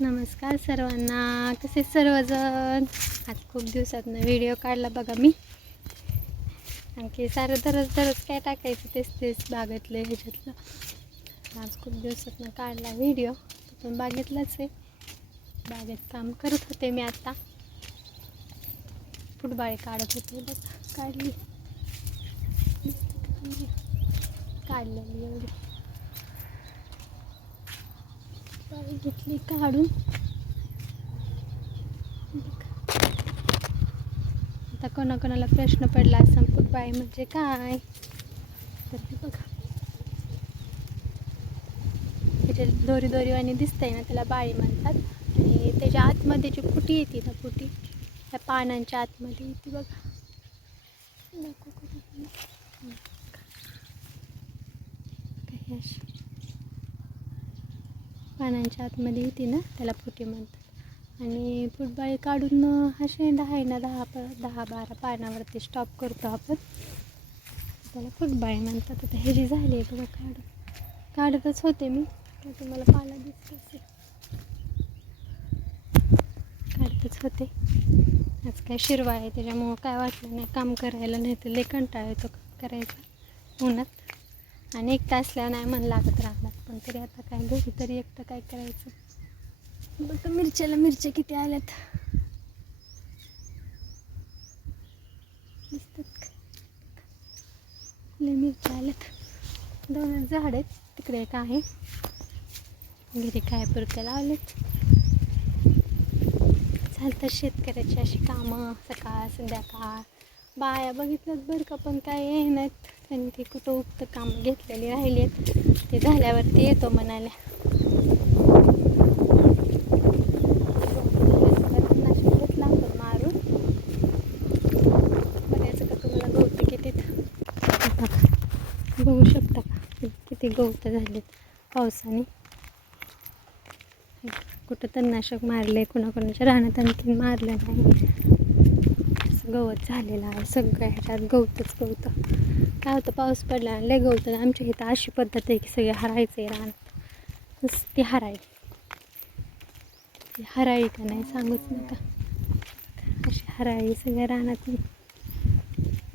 नमस्कार सर्वांना, कसे सर्वजण. आज खूप दिवसातनं व्हिडिओ काढला बघा मी. आणखी सारं दररोज काय टाकायचं तेच बागेतलं ह्याच्यातलं. आज खूप दिवसातनं काढला व्हिडिओ, पण बागेतलाच आहे. बागेत काम करत होते मी आता. फुटबाळे काढत होते बघा, काढलेली एवढी बाई घेतली काढून. आता कोणाकोणाला प्रश्न पडला असं फुटबाळी म्हणजे काय, तर ते बघा त्याच्या दोरीवाणी दिसतंय ना, त्याला बाळी म्हणतात. आणि त्याच्या आतमध्ये जी फुटी येते ना, फुटी त्या पानांच्या आतमध्ये येते बघा. पानांच्या आतमध्ये येते ना, त्याला फुटी म्हणतात. आणि फुटबाळी काढून हा शेंडा आहे ना, 10-12 पानावरती स्टॉप करतो आपण, त्याला फुटबाळी म्हणतात. आता हे जी झाली आहे बघा, काढतच होते मी, तुम्हाला पाला दिसत असेल, काढतच होते. आज काय शिरवा आहे त्याच्यामुळं काय वाटलं नाही काम करायला, नाही तर लय कंटाळा येतो करायचा उन्हात. आणि एकटं असल्यावर नाही मन लागत राहणार, पण तरी आता काय घरी तरी एकटं काय करायचं. बघा मिरच्या किती आल्यात दिसतात का? लय मिरच्या आल्यात. 2 झाड आहेत, तिकडे एक आहे. घरी काय पुरते लावलेत. चालतात शेतकऱ्याची अशी कामं, सकाळ संध्याकाळ. बाया बघितलं बरं का, पण काय नाहीत. त्यांनी ते कुठं उगतं काम घेतलेली राहिली आहेत, ते झाल्यावरती येतो म्हणाले. घेतला आपण मारून, बघायचं का तुम्हाला गवत किती. बघू शकता का किती गवत झालेत पावसाने. कुठं तणनाशक मारले, कुणाच्या रानात आणखीन मारलं नाही, असं गवत झालेलं आहे सगळं. ह्याच्यात गवतच गवत. काय होतं, पाऊस पडला लय गवत. आमच्या इथं अशी पद्धत आहे की सगळे हरायचे रान, नुसती हराळी का नाही सांगूच नका. अशी हराळी सगळ्या रानात.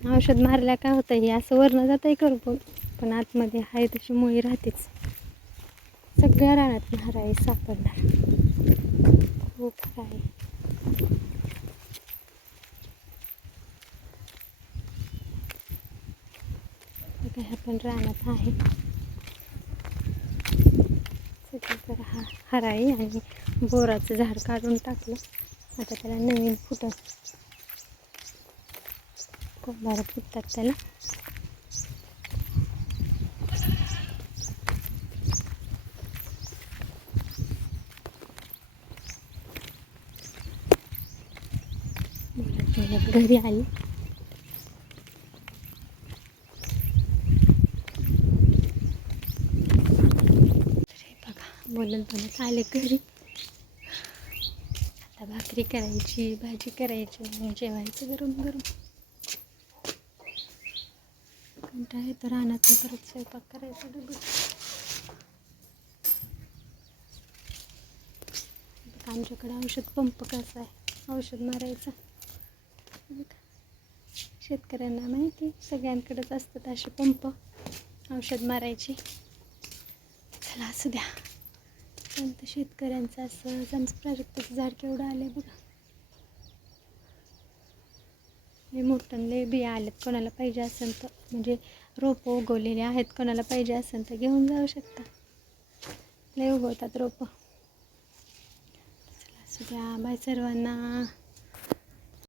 औषध मारल्या काय होतं, हे असं वरनं जातंय करू, पण आतमध्ये आहे तशी मुळी राहतेच. सगळ्या रानात हराळी सापडणार, खूप हराळी. काय आपण रानात आहे सगळीकडे हराळी. आणि बोराचं झाड काढून टाकलं, आता त्याला नवीन कोंबार फुटतात त्याला. घरी आली, बोलत आले घरी. आता भाकरी करायची, भाजी करायची, जेवायचं गरम गरम. कंटाळा येतो रानात परत स्वयंपाक करायचा डबल. आमच्याकडे औषध पंप कसा आहे औषध मारायचं, शेतकऱ्यांना माहिती, सगळ्यांकडेच असतात असे पंप औषध मारायची. चला असू द्या. पण शेतकऱ्यांचं असं, आमचं प्राजक्ताचं झाड केवढं आलं आहे बघा. लय मोठं, लय बिया आलेत. कोणाला पाहिजे असेल तर, म्हणजे रोपं उगवलेले आहेत, कोणाला पाहिजे असेल तर घेऊन जाऊ शकता. लय उगवतात रोपं. चला असू द्या, बाय सर्वांना.